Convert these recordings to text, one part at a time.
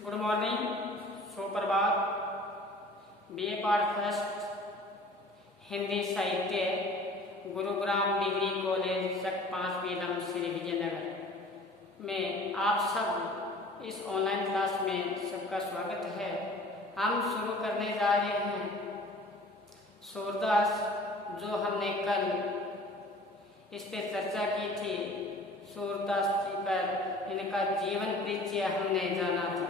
Good morning, सुप्रभात। BA part first Hindi साहित्य, Gurugram degree college चक 5 बीलम श्री विजयनगर में आप सब इस ऑनलाइन क्लास में सबका स्वागत है। हम शुरू करने जा रहे हैं सूरदास, जो हमने कल इस पे चर्चा की थी। सूरदास जी पर इनका जीवन परिचय हमने जाना था।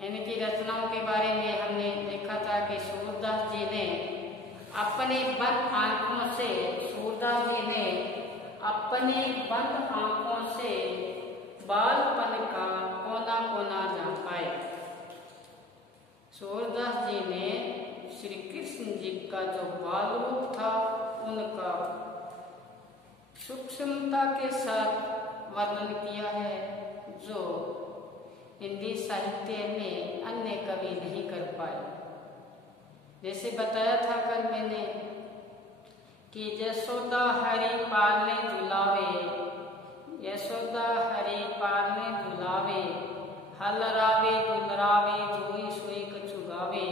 इनकी रचनाओं के बारे में हमने देखा था कि सूरदास जी ने अपने बंद आंखों से बालपन का कोना कोना झांकाए। सूरदास जी ने श्री कृष्ण जी का जो बाल रूप था उनका सूक्ष्मता के साथ वर्णन किया है, जो हिंदी साहित्य में अन्य कवि नहीं कर पाए। जैसे बताया था कल मैंने कि यशोदा हरि पालने झुलावे, यशोदा हरि पालने झुलावे, हलरावे दुलरावे जोई सोई कछु गावे,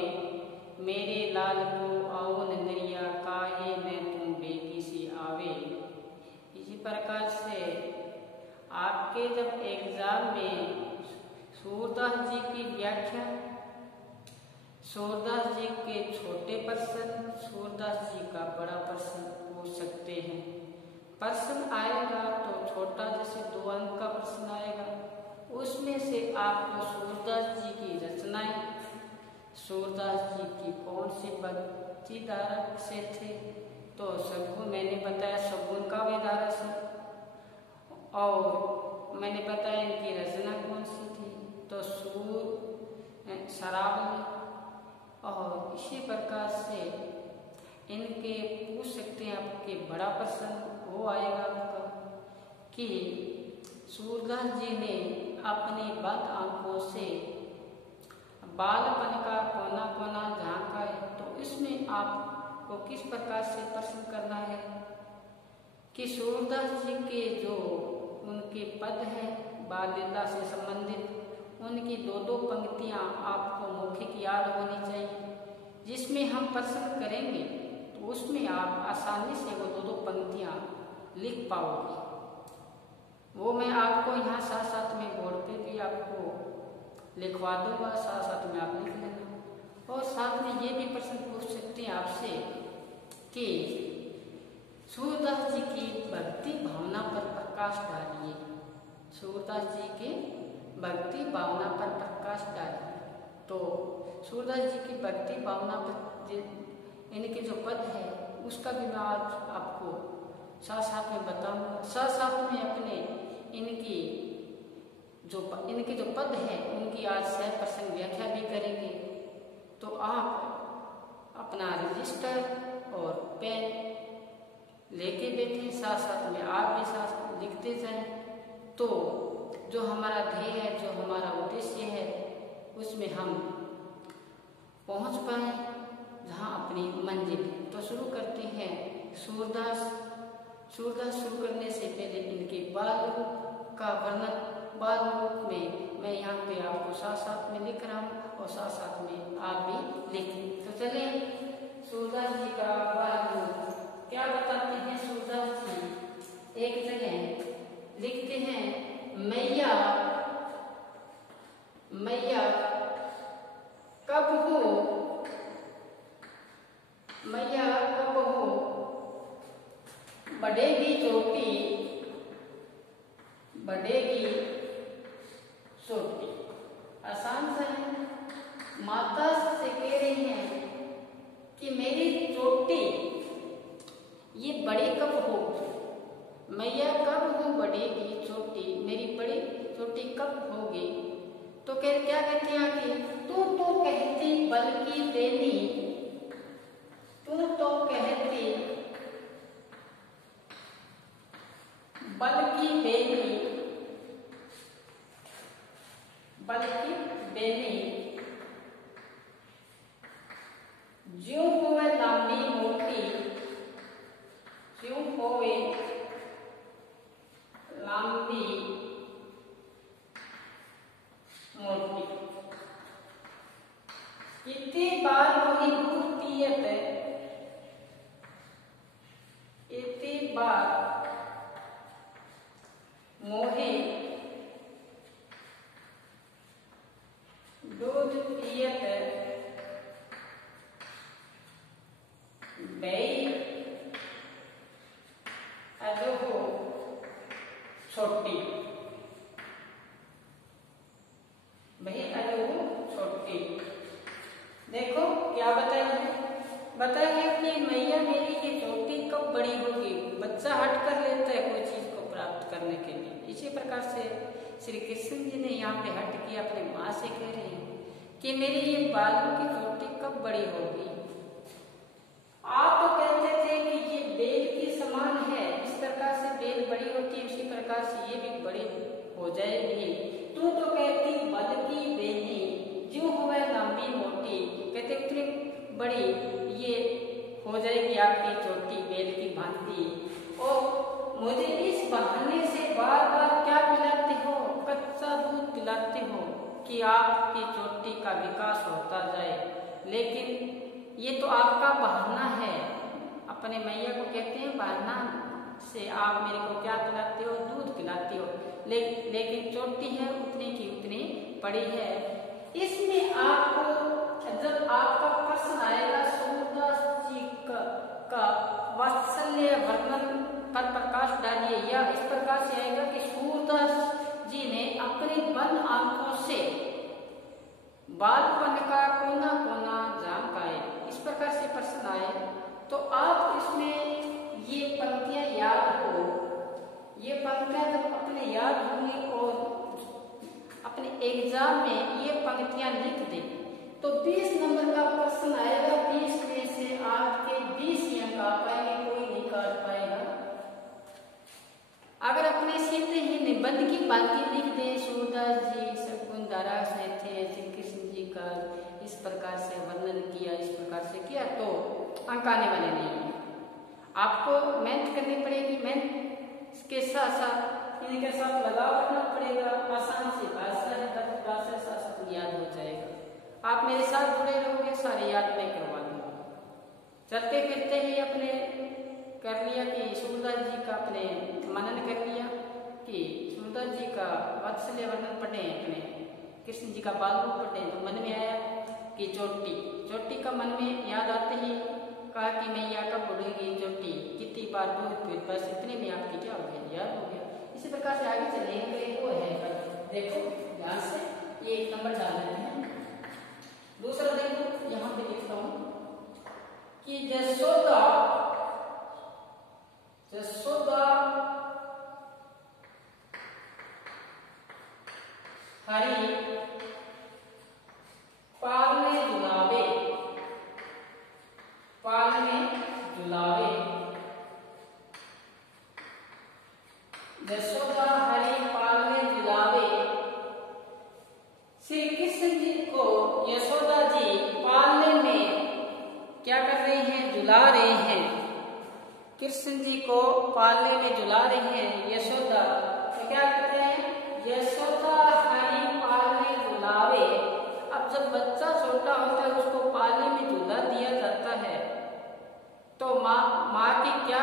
मेरे लाल को आउन नरिया काहे न तुम बेटी सी आवे। इसी प्रकार से आपके जब एग्जाम में सूरदास जी की व्याख्या, सूरदास जी के छोटे प्रश्न, सूरदास जी का बड़ा प्रश्न पूछ सकते हैं। प्रश्न आएगा तो छोटा, जैसे 2 अंक का प्रश्न आएगा, उसमें से आपको सूरदास जी की रचनाएं, सूरदास जी की कौन सी भक्ति धारा से थे, तो सबको मैंने बताया सगुन का विधारा से, और मैंने बताया इनकी रचना कौन सी थी, तो शरावली। और इसी प्रकार से इनके पूछ सकते हैं आपके बड़ा प्रश्न वो आएगा आपका कि सूरदास जी ने अपनी बंद आंखों से बालपन का कोना कोना झांका है। तो इसमें आपको किस प्रकार से प्रश्न करना है कि सूरदास जी के जो उनके पद है बाल लीला से संबंधित, उनकी 2-2 पंक्तियां आपको मौखिक याद होनी चाहिए। जिसमें हम प्रश्न करेंगे तो उसमें आप आसानी से वो 2-2 पंक्तियां लिख पाओगे। वो मैं आपको यहाँ साथ साथ में बोर्ड पे भी आपको लिखवा दूंगा, साथ साथ में आप लिख लेना। और साथ में ये भी प्रश्न पूछ सकते हैं आपसे कि सूरदास जी की भक्ति भावना पर प्रकाश डालिए। सूरदास जी के भक्ति भावना पर प्रकाश डालिए। तो सूरदास जी की भक्ति भावना पर इनके जो पद है उसका भी मैं आज आपको साथ साथ में बताऊंगा। साथ साथ में अपने इनके जो पद है उनकी आज सह प्रसंग व्याख्या भी करेंगे। तो आप अपना रजिस्टर और पेन लेके बैठे, साथ साथ में आप भी साथ लिखते जाएं। तो जो हमारा ध्येय है, जो हमारा उद्देश्य है, उसमें हम पहुंच पाए जहां अपनी मंजिल। तो शुरू करते हैं सूरदास शुरू करने से पहले इनके बाल रूप का वर्णन, बाल रूप में मैं यहाँ पे आपको साथ साथ में लिख रहा हूँ और साथ साथ में आप भी लिखें। तो चलिए सूरदास जी का बाल रूप क्या बताते हैं। सूरदास जी एक जगह लिखते हैं, मैया मैया कब हो, मैया कब हो बढ़ेगी चोटी, बढ़ेगी चोटी। आसान सा है। माता से कह रही हैं कि मेरी चोटी ये बड़ी कब हो, मैया कब हो बढ़ेगी चोटी, मेरी बड़ी चोटी कब होगी। तो क्या कहते हैं कि तू तो कहती बल्कि देनी, तू तो कहती बल्कि देनी, बल्कि देनी, ज्यों होवे लंबी मोटी, ज्यों होवे लंबी मोटी। इति बार मोहि दूध पियत, इति बार मोहि दूध पियत, बेई अजो छोटी, भाई अजो छोटी। देखो क्या बताया कि मैया मेरी ये छोटी कब बड़ी होगी। बच्चा हट कर लेता है कोई चीज को प्राप्त करने के लिए। इसी प्रकार से श्री कृष्ण जी ने यहाँ पे हट किया, अपने माँ से कह रहे हैं कि मेरी ये बालों की चोटी कब बड़ी होगी। आप तो कहते थे कि ये बेल की समान है, इस प्रकार से बेल बड़ी होती है, उसी प्रकार से ये भी बड़ी हो जाएगी। तू तो कहती बल की बेली जो हुआ लंबी मोटी, कहते उतनी बड़ी ये हो जाएगी आपकी चोटी बेल की भांति। और मुझे इस बहाने से बार बार क्या पिलाते हो, कच्चा दूध पिलाते हो कि आपकी चोटी का विकास होता जाए। लेकिन ये तो आपका बहाना है, अपने मैया को कहते हैं बहाना से आप मेरे को क्या पिलाते हो, दूध पिलाते हो, लेकिन चोटी है उतनी की उतनी पड़ी है। इसमें आपको जब आपका प्रश्न आएगा सूरदास जी का वात्सल्य वर्णन पर प्रकाश डालिए, या इस प्रकार से आएगा कि सूरदास जी ने अपने बंद आंखों से बालपन का कोना कोना जान पाए, इस प्रकार से प्रश्न आए तो आप इसमें ये पंक्तियां याद हो, ये पंक्तियां जब अपने याद होंगी और अपने एग्जाम में ये पंक्तियां लिख दें तो 20 नंबर का प्रश्न आएगा। 20 में से आपके 20 अंक आ पाएंगे, कोई नहीं काट पाएगा। अगर अपने सीधे ही निबंध की बातें लिख दें, सूरदास जी सगुन धारा से थे, श्री कृष्ण जी का इस प्रकार से वर्णन किया, इस प्रकार से किया, तो अंक आने वाले नहीं। आपको मेहनत करनी पड़ेगी, मेहनत के साथ साथ इनके साथ लगाव रखना पड़ेगा। आसान सी भाषा है, शासन याद हो जाएगा। आप मेरे साथ जुड़े रहोगे, सारे याद मैं करवा दूंगा। चलते फिरते ही अपने कर लिया कि सूरदास जी का अपने मनन कर लिया कि सूरदास जी का वात्सल्य वर्णन पढ़े, अपने कृष्ण जी का बाल रूप पढ़े, तो मन में आया कि चोटी का मन में याद आते ही कहा कि मैया कब बढ़ेगी चोटी, कितनी बार दूध, बस इतने में आपकी क्या हो गया, याद हो गया। इसी प्रकार से आगे चलेंगे। वो है देखो ध्यान से, ये 1 नंबर डाल रहे हैं। दूसरा देखो यहाँ पे लिखता हूं कि जसोदा हरी पाल में दुलावे, जसोदा हरी पाल में दुलावे। श्री कृष्ण जी को यशोदा जी पालने में क्या कर रहे हैं, झुला रहे हैं। कृष्ण जी को पालने में झुला रहे हैं यशोदा, तो क्या कहते हैं, यशोदा हरी पालने झुलावे। अब जब बच्चा छोटा होता है उसको पालने में झूला दिया जाता है तो माँ की क्या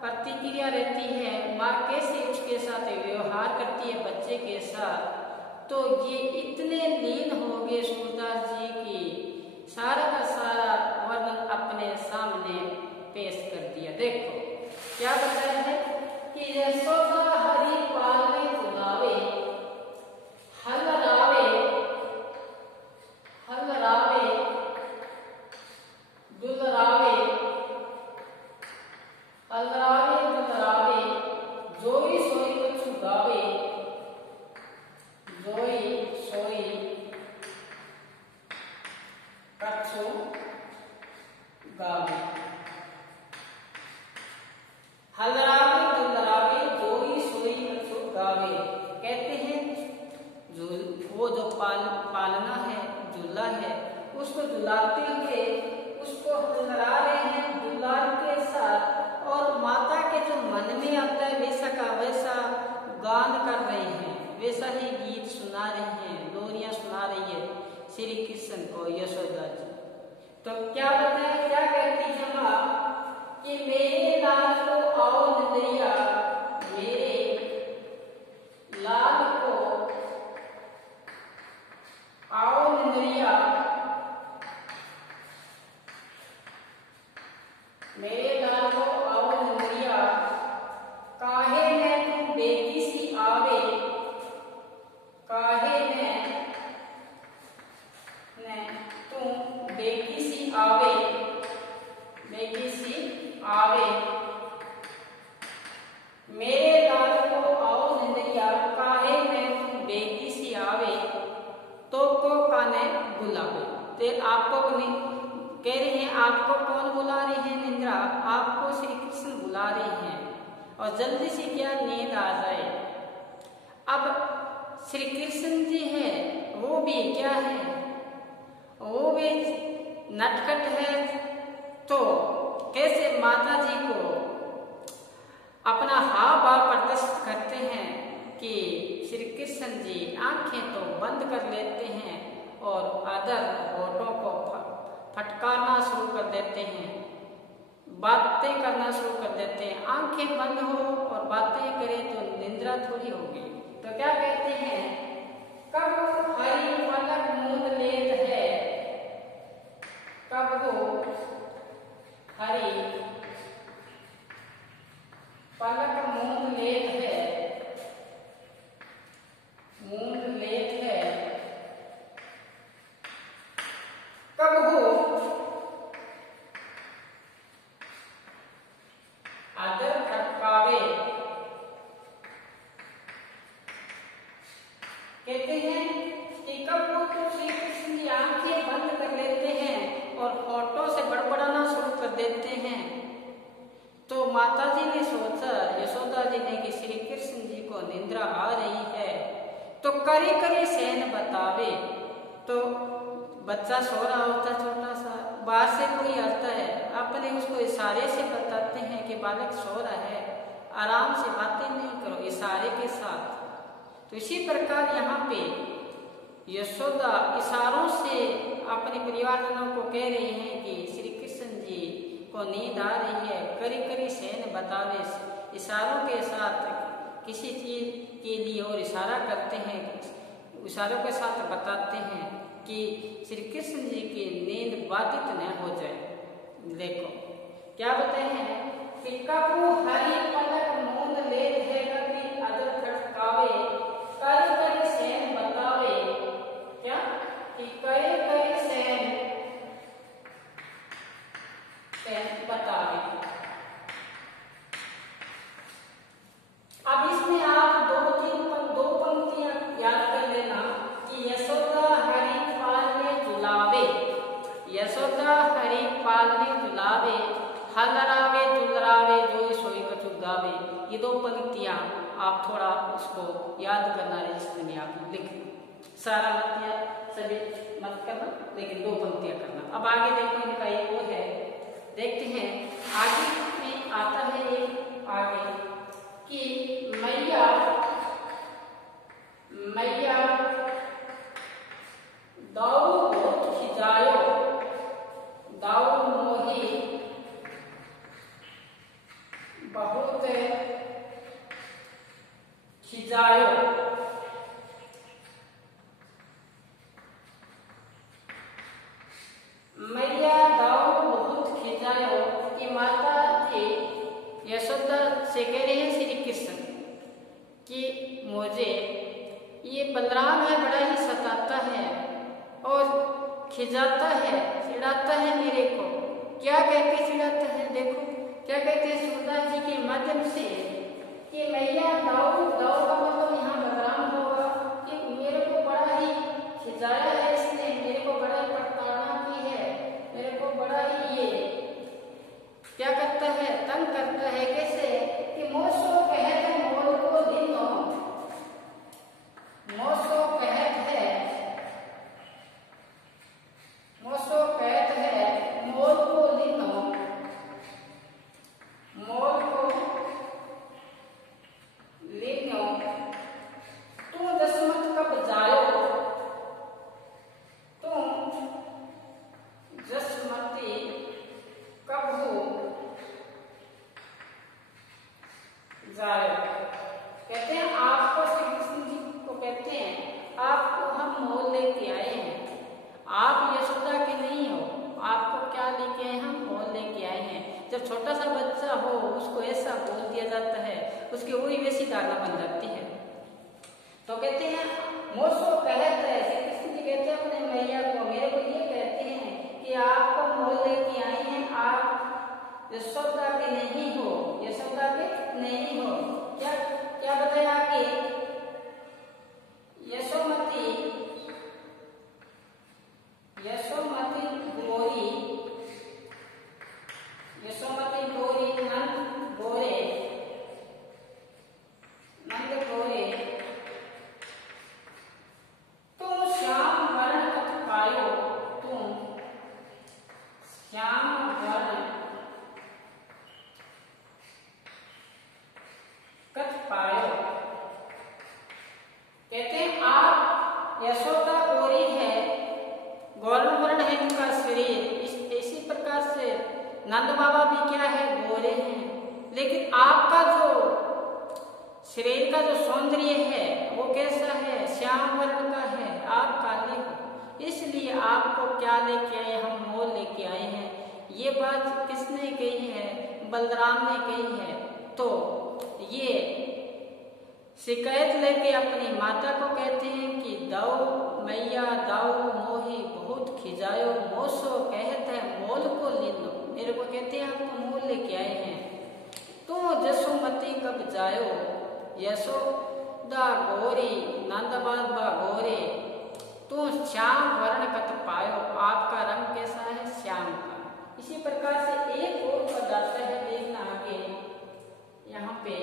प्रतिक्रिया रहती है, माँ कैसे उसके साथ व्यवहार करती है बच्चे के साथ। तो ये इतने लीन हो गए सूरदास जी की, सारा का सारा वर्णन अपने सामने पेश कर दिया। देखो क्या बताया है कि यशोदा हरी पालने झुलावे, हल रावे दुलरावे, अलरावे दुलरावे, जोई सोई कछु गावे, जोई सोई कछु गावे। हलरावे दुलरावे, जोई सोई कछु गावे। कहते हैं वो जो पालना है, झूला है, उसको झुलाते हुए उसको हलरा रहे हैं दुलार के साथ, और माता के जो मन में आता है वैसा का वैसा गान कर रहे हैं, वैसा ही गीत सुना रही हैं, लोरियां सुना रही है। श्री कृष्ण को यशोदा जी। तो क्या बताया, क्या कहती है माँ कि मेरे लाल को आओ नंदरिया, मेरे लाल को आओ नंदरिया, मेरे लाल को आओ नंदरिया, काहे में तू बेटी सी आवे, काहे में तू बेटी सी आवे, बेटी सी आवे, मेरे लाल को आओ नंदरिया, काहे में तू बेटी सी आवे, तो को काने बुलावे। तो आपको कह रहे हैं, आपको कौन बुला रहे हैं निंद्रा, आपको श्री कृष्ण बुला रहे हैं, और जल्दी से क्या नींद आ जाए। अब श्री कृष्ण जी है वो भी क्या है, वो भी नटखट है, तो कैसे माता जी को अपना हाव भाव प्रदर्शित करते हैं कि श्री कृष्ण जी आंखें तो बंद कर लेते हैं और अदर होठों को फटकारना शुरू कर देते हैं, बातें करना शुरू कर देते हैं। आंखें बंद हो और बातें करें तो निंद्रा थोड़ी होगी। तो क्या कहते हैं, कब हरि पलक मूंद लेत है, कब वो हरि पलक मूंद लेत है, मूंद लेत है, कब वो आदर खटकावे। कहते हैं कि कब वो तो श्री कृष्ण की आंखें बंद कर लेते हैं और होठों से बड़बड़ाना शुरू कर देते हैं, तो माता जी ने सोचा, यशोदा जी ने, कि श्री कृष्ण जी को निंद्रा आ रही है, तो करे करे सैन बतावे। तो बच्चा सो रहा होता छोटा सा, बाहर से कोई आता है, अपने उसको इशारे से बताते हैं कि बालक सो रहा है, आराम से बातें नहीं करो, इशारे के साथ। तो इसी प्रकार यहाँ पे यशोदा इशारों से अपने परिवारजनों को कह रही हैं कि श्री कृष्ण जी को नींद आ रही है, करी करी सैन बतावे, इशारों के साथ किसी चीज के लिए और इशारा करते हैं, इशारों के साथ बताते हैं कि श्री कृष्ण जी की नींद बाधित न हो जाए। देखो क्या बताए हैं कि कब हरि पलक मूंद लेत है, कभी अदर खटकावे, कर करे सैन बतावे। क्या कि करे करे सैन बतावे। अब इसमें आप दो पंक्तियां याद कर लेना कि यशोदा हरि पालने दुलावे, यशोदा हरि पालने दुलावे, हलरावे दुलरावे जो सोई कछु गावे। ये दो पंक्तियां आप थोड़ा उसको याद करना, रजिस्टर में आप लिख, सारा मत याद, सभी मत करना, लेकिन दो पंक्तियां करना। अब आगे देखो इनका एक वो है, देखते हैं आगे में आता है एक आगे कि मैया मैया दाऊ बहुत खिजायो, दाऊ मोही बहुत खिजायो। मैया दाऊ बहुत खिजायो कि माता जी यशोदा से कह रहे हैं श्री कृष्ण कि मुझे ये बलराम है बड़ा ही सताता है और खिजाता है, चिढ़ाता है मेरे को। क्या कह के चिढ़ाता है, देखो क्या कहते हैं सूरदास जी के माध्यम से कि मैया दाऊ, दाऊ का मतलब यहाँ बलराम होगा, कि मेरे को बड़ा ही खिजाया है इसने, मेरे को बड़ा ही प्रताड़ना की है, मेरे को बड़ा ही ये क्या करता है, तंग करता है। कैसे कि मोसो कहत मोल को दिनो, मोसो कहत है, मोसो कहत है मोल को दिनो, मोल को जाए। कहते हैं आपको, श्री कृष्ण जी को कहते हैं आपको हम मोल लेके आए हैं, आप यशोदा के नहीं हो, आपको क्या लेके आए, हम मोल लेके आए हैं। जब छोटा सा बच्चा हो उसको ऐसा बोल दिया जाता है, उसकी वही वैसी धारणा बन जाती है। तो कहते हैं मोसो कहते हैं, श्री कृष्ण जी कहते हैं अपने मैया को, मेरे को ये कहते हैं कि आपको मोल लेके आए हैं, आप यशोदा के नहीं हो, यशोदा के नहीं हो। क्या क्या बताया कि यशोमती गोरी, यशोमती गोरी नंद गोरे तुम श्याम वर्ण कथ पायो, तुम श्याम वर्ण कथ पायो। कहते हैं आप यशोदा गोरी है, गौरण वर्ण है उनका शरीर, इसी प्रकार से नंद बाबा भी क्या है, गोरे हैं। लेकिन आपका जो शरीर का जो सौंदर्य है वो कैसा है, श्याम वर्ण का है, आप काले हो, इसलिए आपको क्या लेके आए, हम मोल लेके आए हैं। ये बात किसने कही है, बलराम ने कही है। तो ये शिकायत लेके अपनी माता को कहते हैं कि दाऊ मैया दाऊ मोही बहुत खिजायो, मोसो कहते हैं मोल को ले लो, मेरे को कहते हैं आपको मोल लेके आए हैं। तो जसोमती कब जायो, यशोदा गोरी नंद बाबा गोरे, तो श्याम वर्ण कत पायो, आपका रंग कैसा है, श्याम का। इसी प्रकार से एक और पद आता है, देखना आगे यहाँ पे,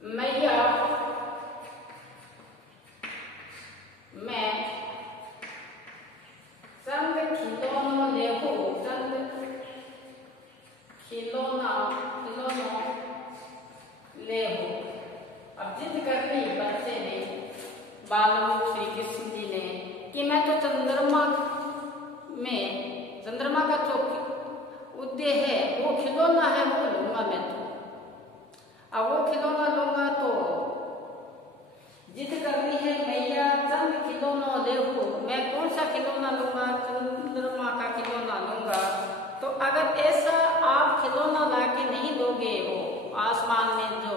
मैया मैं संग खिलौनो लेहू, संग खिलौना लेहू। अब जिद कर ली बच्चे ने, बालक श्री कृष्ण जी ने, कि मैं तो चंद्रमा का जो उद्देश्य है वो खिलौना है, वो लूंगा मैं तो। अब वो खिलौना लूंगा तो जिद करनी है मैया, चंद खिलौना लेहू, मैं कौन सा खिलौना लूंगा, चंद्रमा का खिलौना लूंगा। तो अगर ऐसा आप खिलौना लाके नहीं दोगे, वो आसमान में जो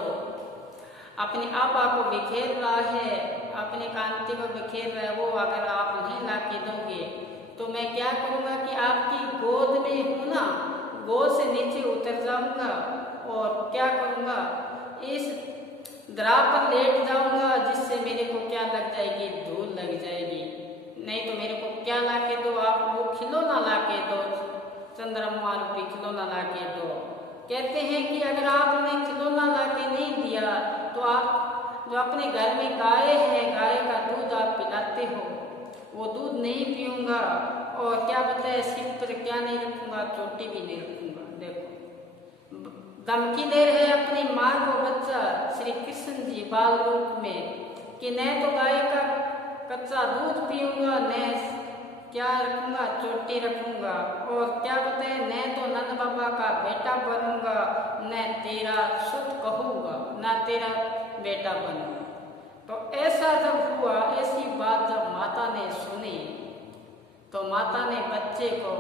अपनी आभा को बिखेर रहा है, अपनी कांति को बिखेर रहा है, वो अगर आप नहीं लाके दोगे तो मैं क्या करूंगा कि आपकी गोद में हूं ना, गोद से नीचे उतर जाऊंगा और क्या करूंगा, इस दरा पर लेट जाऊंगा, जिससे मेरे को क्या लग जाएगी, धूल लग जाएगी। नहीं तो मेरे को क्या लाके दो, आप वो खिलौना लाके दो, चंद्रमा रूपी खिलौना लाके दो। कहते हैं कि अगर आपने खिलौना लाके नहीं दिया तो आप जो अपने घर में गाय है, गाय का दूध आप पिलाते हो, वो दूध नहीं पीऊंगा, और क्या बताए सिर पर क्या नहीं रखूंगा, चोटी भी नहीं रखूंगा। देखो धमकी दे रहे अपनी माँ को बच्चा श्री कृष्ण जी बाल रूप में, कि न तो गाय का कच्चा दूध पीऊंगा, न क्या रखूंगा, चोटी रखूंगा, और क्या बताए न तो नंद बाबा का बेटा बनूंगा, न तेरा सुत कहूंगा, न तेरा बेटा बनूंगा। तो ऐसा जब हुआ, ऐसी बात जब माता ने सुनी तो माता ने बच्चे को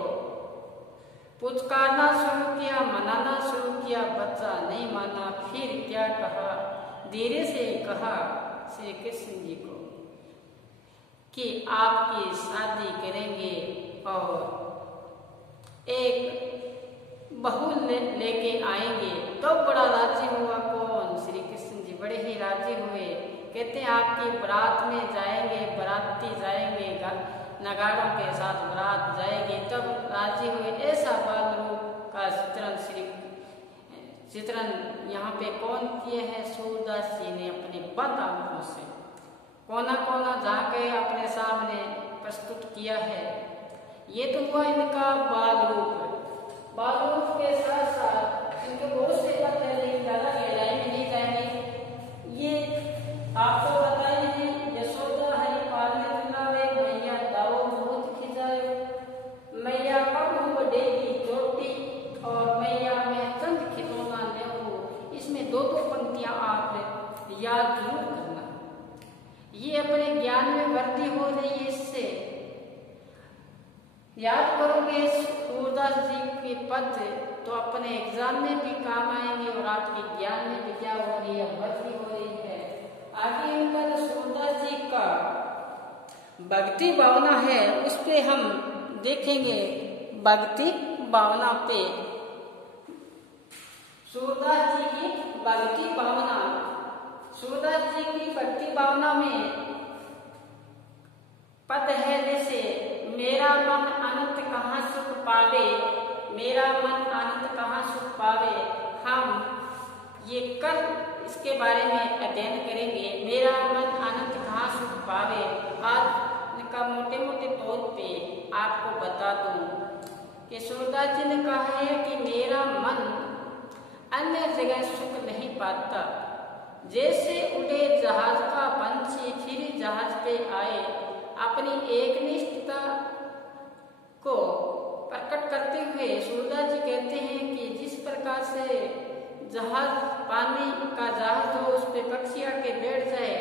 पुचकारना शुरू किया, मनाना शुरू किया, बच्चा नहीं माना। फिर क्या कहा, धीरे से कहा श्री कृष्ण जी को कि आपकी शादी करेंगे और एक बहू लेके आएंगे। तो बड़ा राजी हुआ कौन, श्री कृष्ण जी बड़े ही राजी हुए। कहते हैं आपकी बारात में जाएंगे, बाराती जाएंगे, नगाड़ों के साथ बारात जाएगी, तब राजी हुए। ऐसा बाल रूप का चित्रण यहाँ पे कौन किए हैं, सूरदास जी ने अपने बंद आंखों से कोना कोना जाके अपने सामने प्रस्तुत किया है। ये तो हुआ इनका बाल रूप। बाल रूप के साथ साथ इनके बहुत से पद है, लेकिन ज्यादा गहराई में नहीं जाएंगे। ये आपको बताए हैं, यशोदा हरि पालने चलावे, मैया दाऊ बहुत खिजायो, मैया कब बढ़ेगी चोटी जी के पद तो अपने एग्जाम में भी काम आएंगे और आपके ज्ञान में भी क्या हो रही है, वृद्धि हो रही है। आगे इनका जो सूरदास जी का भक्ति भावना है उस पे हम देखेंगे। भक्ति भावना पे सूरदास जी की भक्ति भावना, सूरदास जी की भक्ति भावना में पद है जैसे मेरा मन अनंत कहाँ सुख पावे, मेरा मन अनंत कहाँ सुख पावे। हम ये कल इसके बारे में अध्ययन करेंगे। मेरा मन अनंत कहाँ सुख पावे आज का मोटे मोटे तौर पे आपको बता दूं कि सूरदास जी ने कहा है कि मेरा मन अन्य जगह सुख नहीं पाता। जैसे उड़े जहाज का पंछी फिर जहाज पे आए, अपनी एकनिष्ठता को प्रकट करते हुए सूरदास जी कहते हैं कि जिस प्रकार से जहाज, पानी का जहाज हो उस पे पक्षी आके बैठ जाए,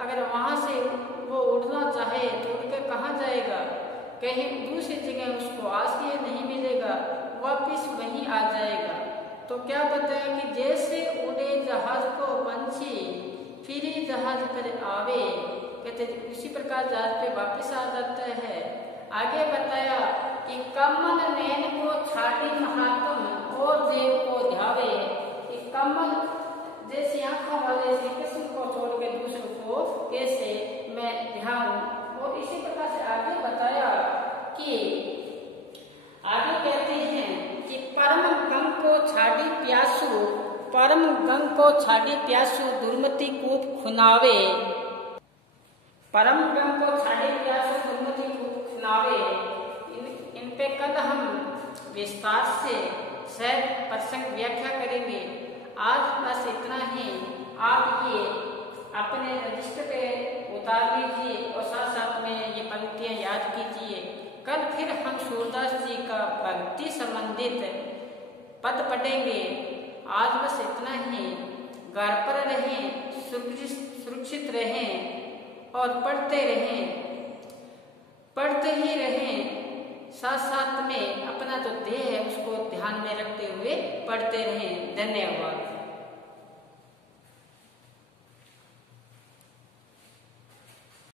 अगर वहां से वो उड़ना चाहे तो उड़कर कहाँ जाएगा, कहीं दूसरी जगह उसको आश्रय नहीं मिलेगा, वापिस वहीं आ जाएगा। तो क्या बताया कि जैसे उड़े जहाज को पंछी फिर जहाज पर आवे, कहते उसी प्रकार जहाज पे वापिस आ जाता है। आगे बताया कि कमल नैन को छाटी महात्म और देव को ध्यावे, कि कमल जैसी आंखों वाले श्री कृष्ण को छोड़ के दूसरों को कैसे मैं ध्याऊं। और इसी प्रकार से आगे बताया कि आगे कहते हैं कि परम गंग को छाड़ी प्यासु, परम गंग को छाड़ी प्यासु दुर्मति कूप खुनावे, परम गंग को छाड़ी प्यासु दुर्मति कूप खुनावे। इन पे कल हम विस्तार से शायद प्रसंग व्याख्या करेंगे। आज बस इतना ही। आप ये अपने रजिस्टर पे उतार लीजिए और साथ साथ में ये पंक्तियां याद कीजिए। कल फिर हम सूरदास जी का भक्ति संबंधित पद पढ़ेंगे। आज बस इतना ही। घर पर रहें, सुरक्षित रहें और पढ़ते ही रहें। साथ साथ में अपना जो देह है उसको ध्यान में रखते हुए पढ़ते रहें। धन्यवाद।